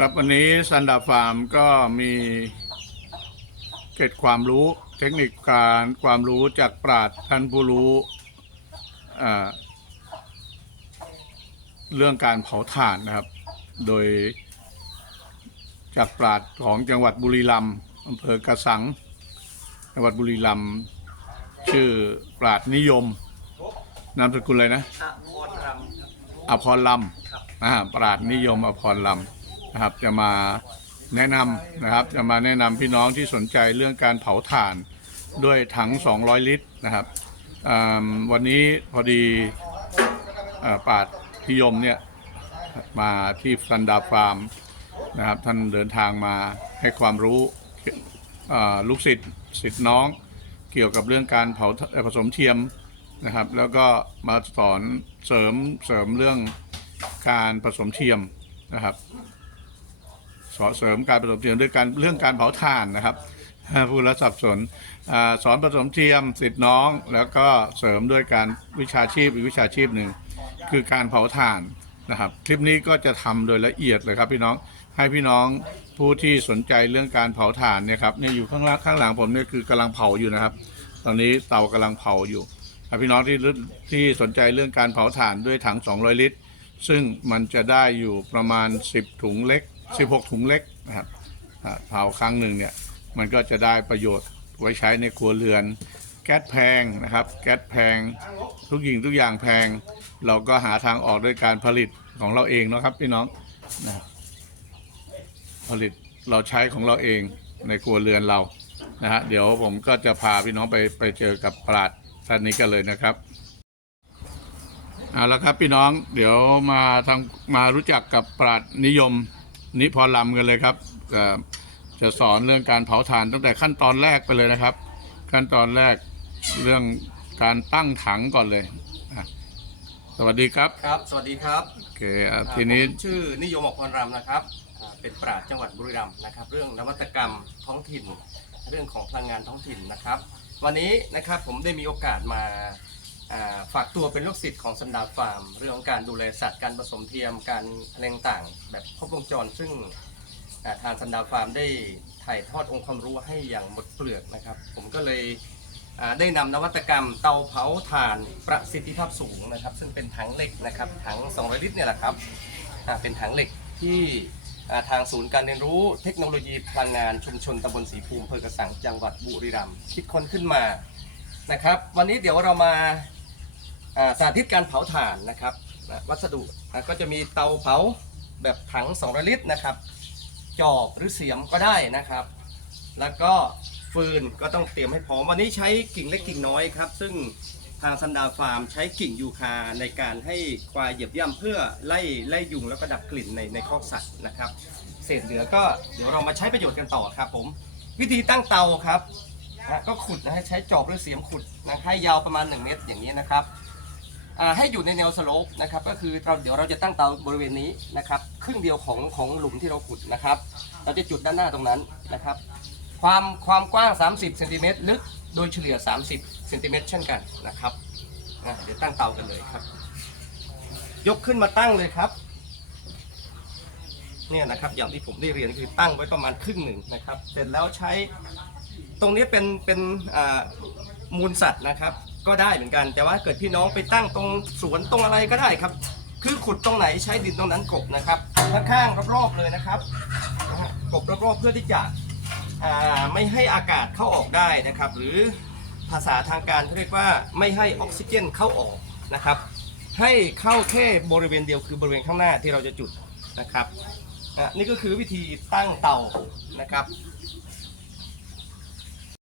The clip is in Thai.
ครับวันนี้ซันดาฟาร์มก็มีเกร็ดความรู้เทคนิคการความรู้จากปราดท่านผู้รู้อ่าเรื่องการเผาถ่านนะครับ โดยจากปราดของจังหวัดบุรีรัมย์อำเภอกระสัง จังหวัดบุรีรัมย์ชื่อปราดนิยม นามสกุลเลยนะอภรรำครับอภรลำนะฮะปราดนิยมอภรลำ นะครับจะมาแนะนำนะครับจะมาแนะนำพี่น้องที่สนใจเรื่องการเผาถ่านด้วยถัง 200 ลิตรนะครับวันนี้พอดีอ่าปราดนิยมเนี่ยมาที่ซันดาฟาร์มนะครับท่านเดินทางมาให้ความรู้ลูกศิษย์ศิษย์น้องเกี่ยวกับเรื่องการเผาผสมเทียมนะครับ แล้วก็มาสอนเสริมเสริมเรื่องการผสมเทียมนะครับ สอนเสริมการผสมเทียมด้วยการเรื่องการเผาถ่านนะครับพูดแล้วสับสนอสอนผสมเทียมสิทธิ์น้อง แล้วก็เสริมด้วยการวิชาชีพอีกวิชาชีพหนึ่งคือการเผาถ่านนะครับ คลิปนี้ก็จะทำโดยละเอียดเลยครับพี่น้องให้พี่น้องผู้ที่สนใจเรื่องการเผาถ่านเนี่ยครับเนี่ยอยู่ข้างล่างข้างหลังผมเนี่ยคือกำลังเผาอยู่นะครับ ตอนนี้เตากำลังเผาอยู่พี่น้องที่ที่สนใจเรื่องการเผาถ่านด้วยถัง 200 ลิตร ซึ่งมันจะได้อยู่ประมาณ 10 ถุงเล็ก 16 ถุงเล็กนะครับอ่าเผาครั้งหนึ่งเนี่ยมันก็จะได้ประโยชน์ไว้ใช้ในครัวเรือน แก๊สแพงนะครับ แก๊สแพง ทุกอย่างทุกอย่างแพง เราก็หาทางออกด้วยการผลิตของเราเองเนาะครับพี่น้องนะผลิตเราใช้ของเราเองในครัวเรือนเรานะฮะเดี๋ยวผมก็จะพาพี่น้องไปไปเจอกับปราดท่านนี้กันเลยนะครับเอาละครับพี่น้องเดี๋ยวมาทำมารู้จักกับปราดนิยม นิพรลำกันเลยครับเอ่อจะสอนเรื่องการเผาถ่านตั้งแต่ขั้นตอนแรกไปเลยนะครับ ขั้นตอนแรกเรื่องการตั้งถังก่อนเลยอะสวัสดีครับ ครับ สวัสดีครับโอเคอะทีนี้ผมชื่อนิยมอภรรำนะครับอ่าเป็นปราชญ์จังหวัดบุรีรัมย์นะครับ เรื่องนวัตกรรมท้องถิ่น เรื่องของพลังงานท้องถิ่นนะครับ วันนี้นะครับผมได้มีโอกาสมาอ่า ฝากตัวเป็นลูกศิษย์ของสันดาฟาร์ม เรื่องของการดูแลสัตว์การผสมเทียมการอะไรต่างๆแบบครบวงจร ซึ่งทางสันดาฟาร์มได้ถ่ายทอดองค์ความรู้ให้อย่างหมดเปลือกนะครับ ผมก็เลยได้นำนวัตกรรมเตาเผาถ่านประสิทธิภาพสูงนะครับ ซึ่งเป็นถังเหล็กนะครับถัง 200 ลิตรเนี่ยแหละครับเป็นถังเหล็กที่ทางศูนย์การเรียนรู้เทคโนโลยีพลังงานชุมชนตำบลสีภูมิอำเภอกระสังจังหวัดบุรีรัมย์คิดค้นขึ้นมานะครับ วันนี้เดี๋ยวเรามา สาธิตการเผาถ่านนะครับนะวัสดุนะก็จะมีเตาเผาแบบถัง200ลิตรนะครับ จอบหรือเสียมก็ได้นะครับ แล้วก็ฟืนก็ต้องเตรียมให้พร้อมวันนี้ใช้กิ่งเล็กกิ่งน้อยครับ ซึ่งทางซันดาฟาร์มใช้กิ่งยูคาในการให้ควายเหยียบย่ำเพื่อไล่ไล่ยุงแล้วก็ดับกลิ่นในในคอกสัตว์นะครับ เศษเหลือก็เดี๋ยวเรามาใช้ประโยชน์กันต่อครับผมวิธีตั้งเตาครับนะก็ขุดนะให้ใช้จอบหรือเสียมขุดนะให้ยาวประมาณ 1 เมตรอย่างนี้นะครับ ให้อยู่ในแนวสโลปนะครับก็คือเราเดี๋ยวเราจะตั้งเตาบริเวณนี้นะครับครึ่งเดียวของของหลุมที่เราขุดนะครับ เราจะจุดด้านหน้าตรงนั้นนะครับ ความความกว้าง 30เซนติเมตรลึกโดยเฉลี่ย 30เซนติเมตรเช่นกันนะครับเดี๋ยวตั้งเตากันเลยครับ ยกขึ้นมาตั้งเลยครับเนี่ยนะครับอย่างที่ผมได้เรียนคือตั้งไว้ประมาณครึ่งหนึ่งนะครับ เสร็จแล้วใช้ตรงนี้เป็นเป็นมูลสัตว์นะครับ ก็ได้เหมือนกัน แต่ว่าเกิดพี่น้องไปตั้งตรงสวนตรงอะไรก็ได้ครับ คือขุดตรงไหนใช้ดินตรงนั้นกบนะครับข้างๆรอบๆเลยนะครับกบรอบๆเพื่อที่จะไม่ให้อากาศเข้าออกได้นะครับ หรือภาษาทางการเขาเรียกว่าไม่ให้ออกซิเจนเข้าออกนะครับ ให้เข้าแค่บริเวณเดียวคือบริเวณข้างหน้าที่เราจะจุดนะครับนี่ก็คือวิธีตั้งเตานะครับ